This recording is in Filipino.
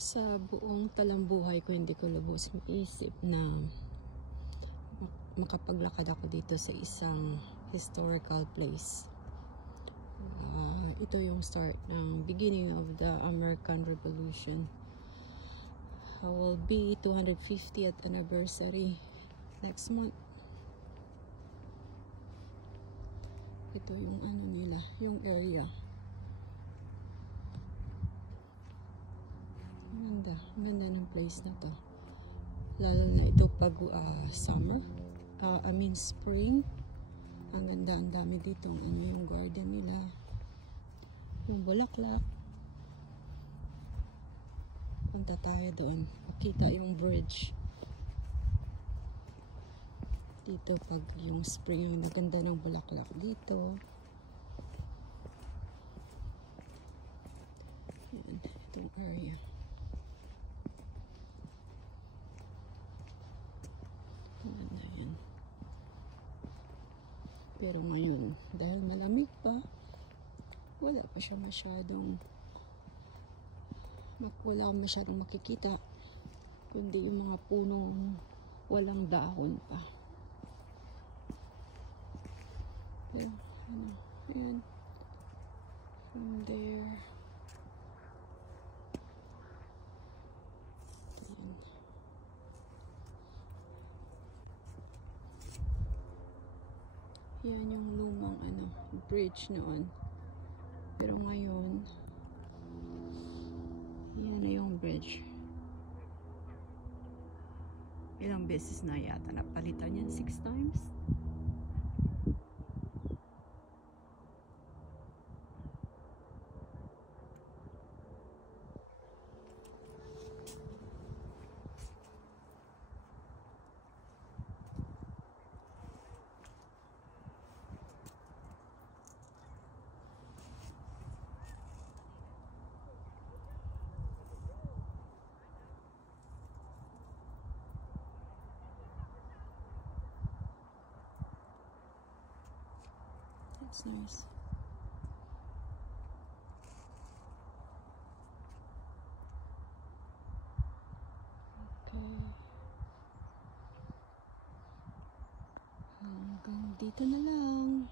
Sa buong talambuhay ko, hindi ko lubos maisip na makapaglakad ako dito sa isang historical place. Ito yung start ng beginning of the American Revolution. Will be 250th anniversary next month. Ito yung ano nila, yung area. Ganda ng place na to. Lalo na ito pag summer. I mean spring. Ang ganda, ang dami dito. Ano yung garden nila. Yung bulaklak. Punta tayo doon. Makita yung bridge. Dito pag yung spring, yung maganda ng bulaklak dito. Yan, itong area. Ganda yan. Pero ngayon, dahil malamig pa, wala pa siya masyadong makikita, kundi yung mga punong walang dahon pa. Pero, ayan, from there, yan yung lumang bridge noon. Pero ngayon, yan na yung bridge. Ilang beses na yata napalitan yan, 6 times. That's nice. Okay. Hanggang dito na lang.